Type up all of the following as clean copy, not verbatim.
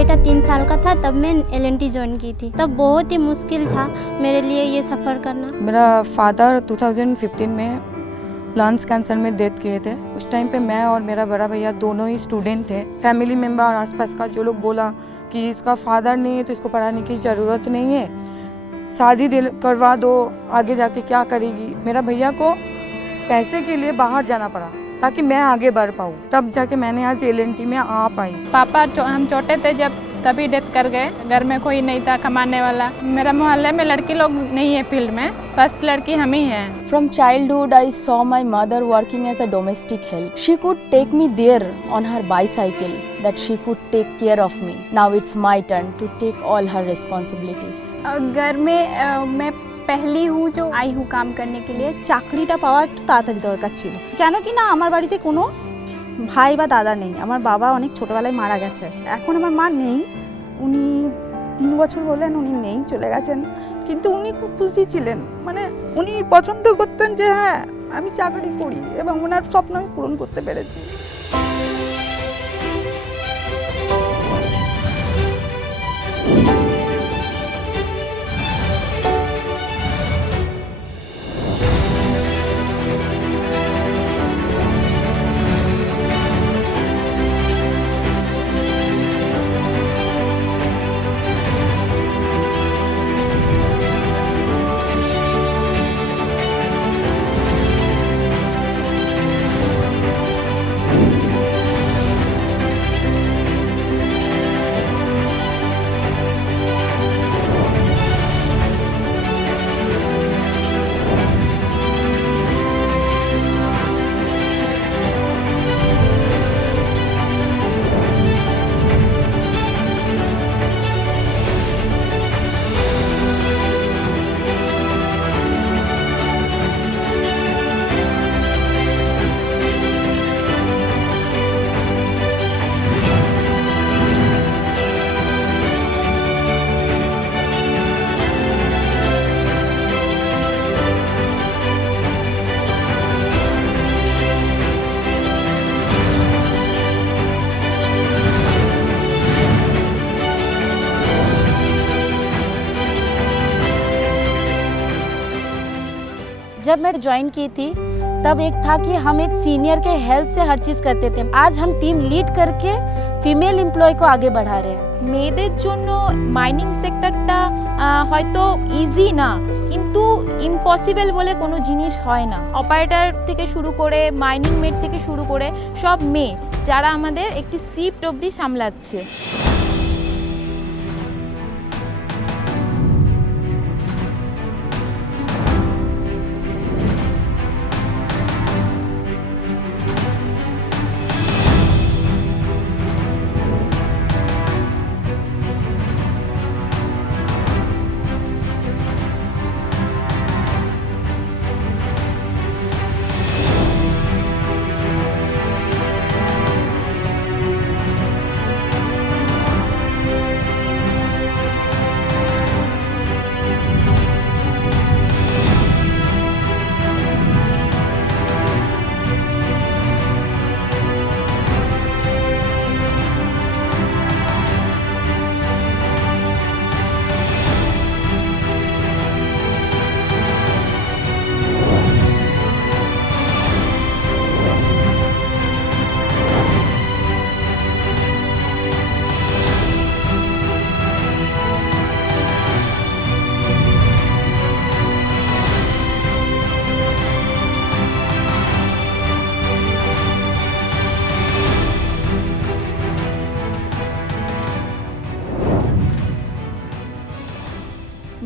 बेटा 3 साल का था तब मैं LNT ज्वाइन की थी। तब बहुत ही मुश्किल था मेरे लिए ये सफ़र करना। मेरा फादर 2015 में लंग्स कैंसर में डेथ किए थे। उस टाइम पे मैं और मेरा बड़ा भैया दोनों ही स्टूडेंट थे। फैमिली मेम्बर और आसपास का जो लोग बोला कि इसका फादर नहीं है तो इसको पढ़ाने की ज़रूरत नहीं है, शादी करवा दो, आगे जाके क्या करेगी। मेरा भैया को पैसे के लिए बाहर जाना पड़ा ताकि मैं आगे बढ़ पाऊँ, तब जाके मैंने आज LNT में आ पाई। पापा हम छोटे थे जब तभी डेथ कर गए। घर में कोई नहीं था कमाने वाला। मेरा मोहल्ले में लड़की लोग नहीं है फील्ड में, फर्स्ट लड़की हम ही हैं। From childhood, I saw my mother working as a domestic help. She could take me there on her bicycle, that she could take care of me. Now it's my turn to take all her responsibilities. घर में मैं पहली हूँ जो आई हूँ काम करने के लिए। চাকরিটা পাওয়া একটু তাড়াতাড়ি দরকার ছিল, কেন কি না আমার বাড়িতে কোনো ভাই বা দাদা নেই। আমার বাবা অনেক ছোটবেলায় মারা গেছে। এখন আমার মা নেই, উনি 3 বছর হলেন উনি নেই, চলে গেছেন। কিন্তু উনি খুব খুশি ছিলেন, মানে উনি পছন্দ করতেন যে হ্যাঁ আমি চাকরি করি, এবং ওনার স্বপ্ন আমি পূরণ করতে পেরেছি। जब मैं ज्वाइन की थी तब एक था कि हम एक सीनियर के हेल्प से हर चीज़ करते थे। आज हम टीम लीड करके फीमेल एम्प्लॉय को आगे बढ़ा रहे हैं। মেয়েদের জন্য মাইনিং সেক্টরটা হয়তো ইজি না, কিন্তু ইম্পসিবল বলে কোনো জিনিস হয় না। অপারেটর থেকে শুরু করে মাইনিং মেট থেকে শুরু করে সব মেয়ে যারা আমাদের একটি শিফট অবধি সামলাচ্ছে।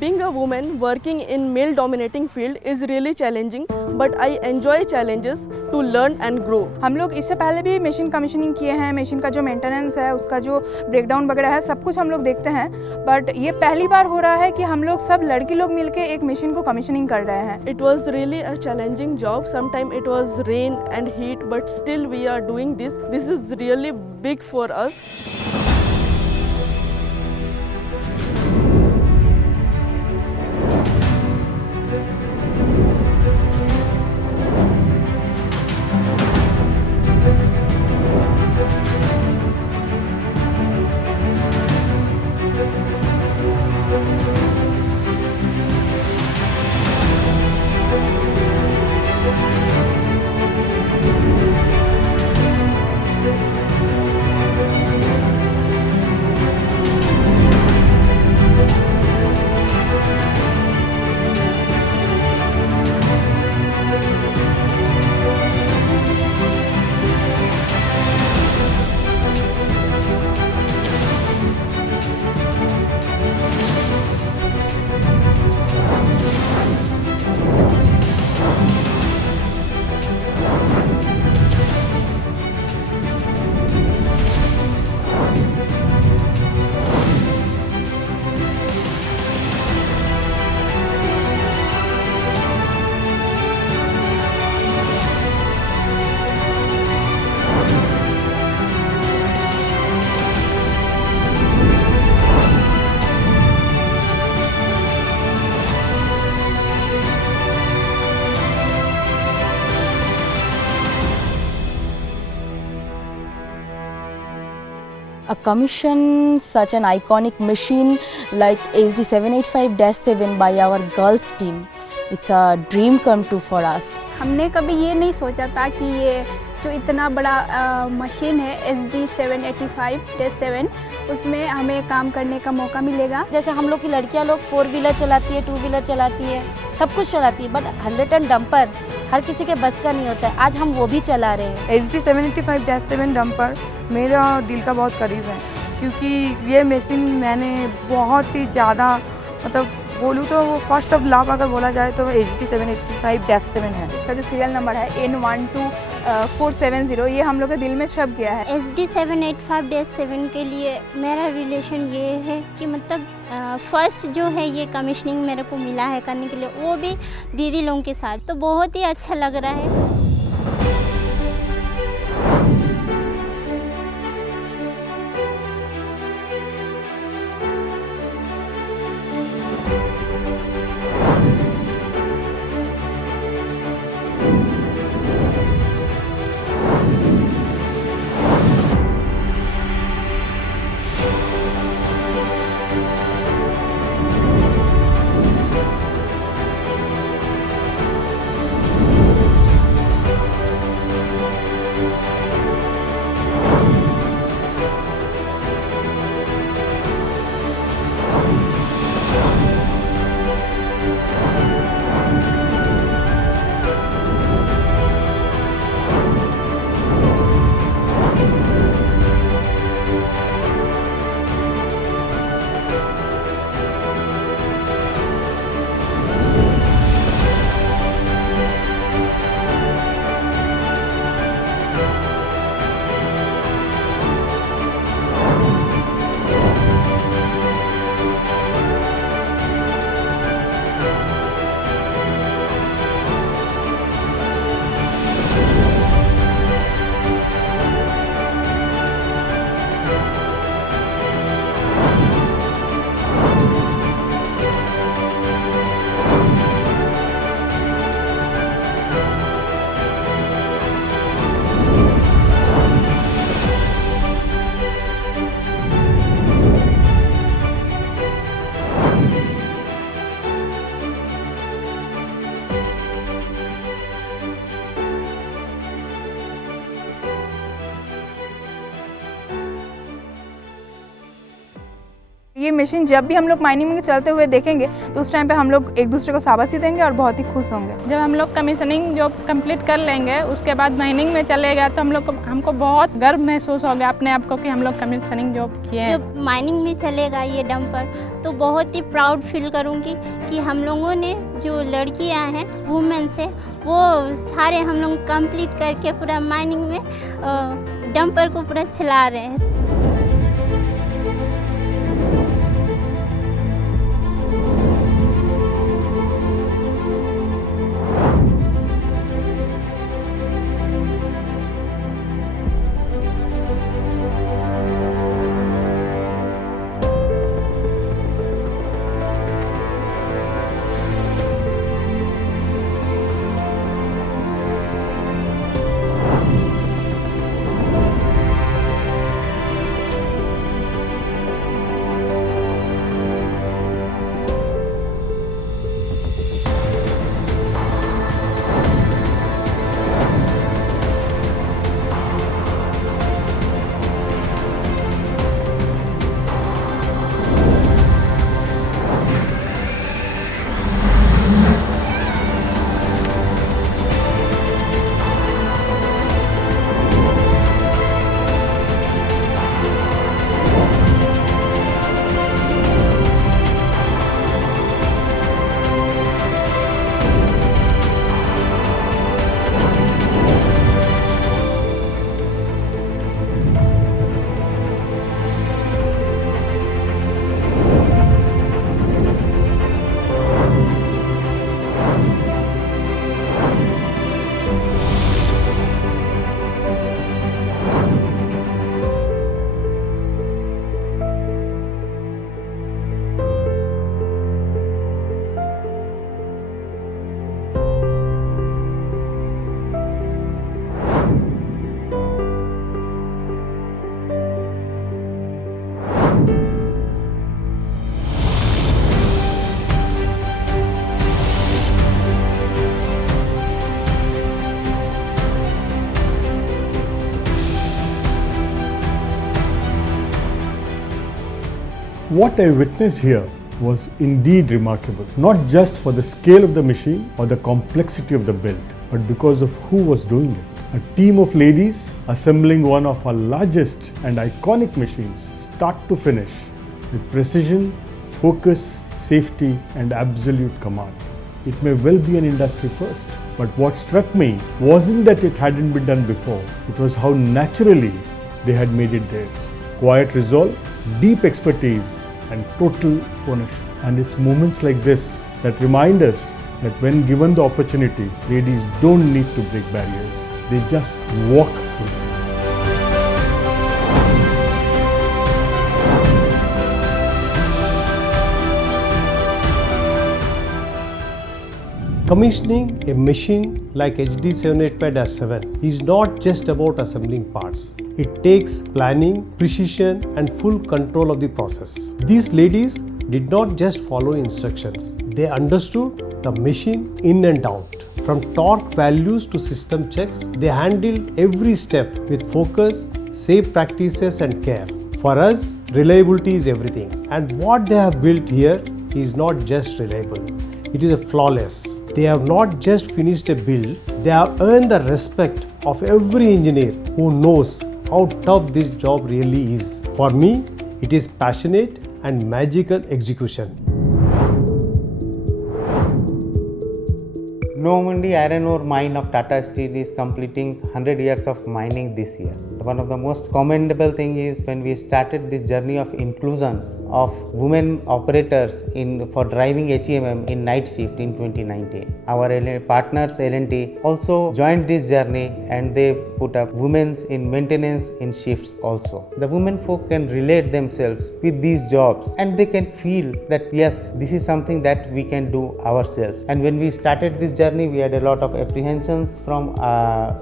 Being a woman working in male-dominating field is really challenging, but I enjoy challenges to learn and grow. हम लोग इससे पहले भी मशीन कमीशनिंग किए हैं। मशीन का जो मेंटेनेंस है, उसका जो ब्रेकडाउन वगैरह है, सब कुछ हम लोग देखते हैं। बट ये पहली बार हो रहा है कि हम लोग सब लड़की लोग मिलके एक मशीन को कमीशनिंग कर रहे हैं। It was really a challenging job. Sometimes it was rain and heat, but still we are doing this. This is really big for us. commission such an iconic machine like HD785-7 by our girls team, it's a dream come true for us. हमने कभी ये नहीं सोचा था कि ये जो इतना बड़ा मशीन है HD785-7 उसमें हमें काम करने का मौका मिलेगा। जैसे हम लोग की लड़कियां लोग 4 व्हीलर चलाती है, 2 व्हीलर चलाती है, सब कुछ चलाती है, बट 100 टन डंपर हर किसी के बस का नहीं होता है। आज हम वो भी चला रहे हैं। HD785-7 डंपर मेरा दिल का बहुत करीब है, क्योंकि ये मशीन मैंने बहुत ही ज़्यादा मतलब बोलूँ तो वो फर्स्ट ऑफ लाभ अगर बोला जाए तो HD785-7 है। इसका जो सीरियल नंबर है N12470 ये हम लोग के दिल में छप गया है। HD785-7 के लिए मेरा रिलेशन ये है कि मतलब फर्स्ट जो है ये कमीशनिंग मेरे को मिला है करने के लिए, वो भी दीदी लोगों के साथ, तो बहुत ही अच्छा लग रहा है। ये मशीन जब भी हम लोग माइनिंग में चलते हुए देखेंगे तो उस टाइम पे हम लोग एक दूसरे को शाबाशी देंगे और बहुत ही खुश होंगे। जब हम लोग कमीशनिंग जॉब कंप्लीट कर लेंगे उसके बाद माइनिंग में चलेगा तो हमको बहुत गर्व महसूस होगा अपने आप को कि हम लोग कमीशनिंग जॉब किए हैं। जब माइनिंग में चलेगा ये डंपर तो बहुत ही प्राउड फील करूँगी कि हम लोगों ने जो लड़कियाँ हैं वुमेन्स है वो सारे हम लोग कंप्लीट करके पूरा माइनिंग में डंपर को पूरा चला रहे हैं। What I witnessed here was indeed remarkable, not just for the scale of the machine or the complexity of the build, but because of who was doing it. A team of ladies assembling one of our largest and iconic machines, start to finish, with precision, focus, safety and absolute command. It may well be an industry first, but what struck me wasn't that it hadn't been done before, it was how naturally they had made it theirs. Quiet resolve, deep expertise and total ownership. And it's moments like this that remind us that when given the opportunity, ladies don't need to break barriers, they just walk through them. Commissioning a machine like HD785-7 is not just about assembling parts. It takes planning, precision and full control of the process. These ladies did not just follow instructions. They understood the machine in and out. From torque values to system checks, they handled every step with focus, safe practices and care. For us, reliability is everything. And what they have built here is not just reliable. It is a flawless. They have not just finished a build, they have earned the respect of every engineer who knows how tough this job really is. For me, it is passionate and magical execution. Normandy iron ore mine of Tata Steel is completing 100 years of mining this year. One of the most commendable thing is when we started this journey of inclusion of women operators for driving HEMM in night shift in 2019. Our partners L&T also joined this journey and they put up women in maintenance in shifts also. The women folk can relate themselves with these jobs and they can feel that yes, this is something that we can do ourselves. And when we started this journey, we had a lot of apprehensions from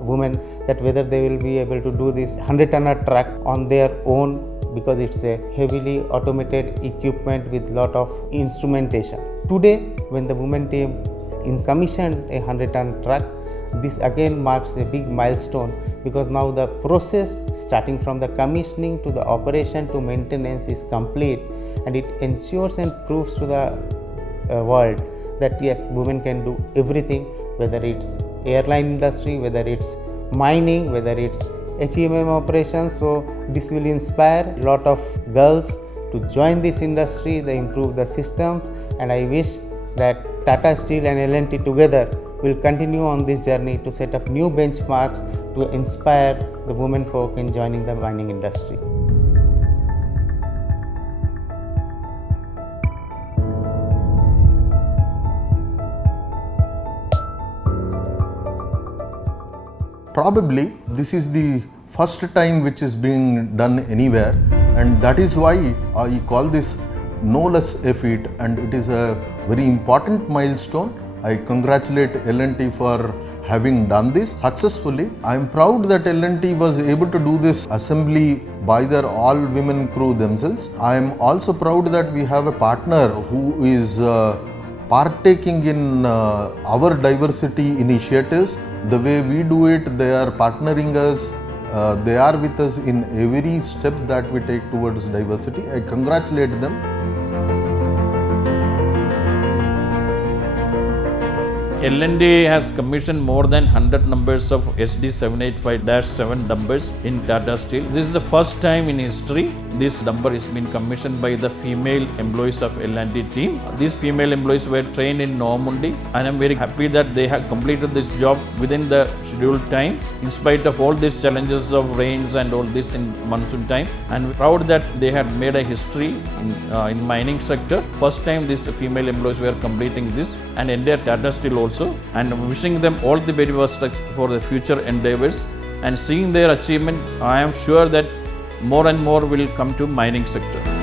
women that whether they will be able to do this 100-tonner truck on their own, because it's a heavily automated equipment with lot of instrumentation. Today, when the women team commissioned a 100-ton truck, this again marks a big milestone because now the process starting from the commissioning to the operation to maintenance is complete, and it ensures and proves to the world that yes, women can do everything, whether it's airline industry, whether it's mining, whether it's HEMM operations. So this will inspire a lot of girls to join this industry, they improve the systems, and I wish that Tata Steel and L&T together will continue on this journey to set up new benchmarks to inspire the women folk in joining the mining industry. Probably this is the first time which is being done anywhere, and that is why I call this no less a feat, and it is a very important milestone. I congratulate L&T for having done this successfully. I am proud that L&T was able to do this assembly by their all-women crew themselves. I am also proud that we have a partner who is partaking in our diversity initiatives. The way we do it, they are partnering us, they are with us in every step that we take towards diversity. I congratulate them. L&T has commissioned more than 100 numbers of HD785-7 numbers in Tata Steel. This is the first time in history this number has been commissioned by the female employees of L&T team. These female employees were trained in Normandy, and I am very happy that they have completed this job within the scheduled time in spite of all these challenges of rains and all this in monsoon time. And proud that they had made a history in mining sector. First time these female employees were completing this, and entire Tata Steel also, and wishing them all the very best for the future endeavors. And seeing their achievement, I am sure that more and more will come to mining sector.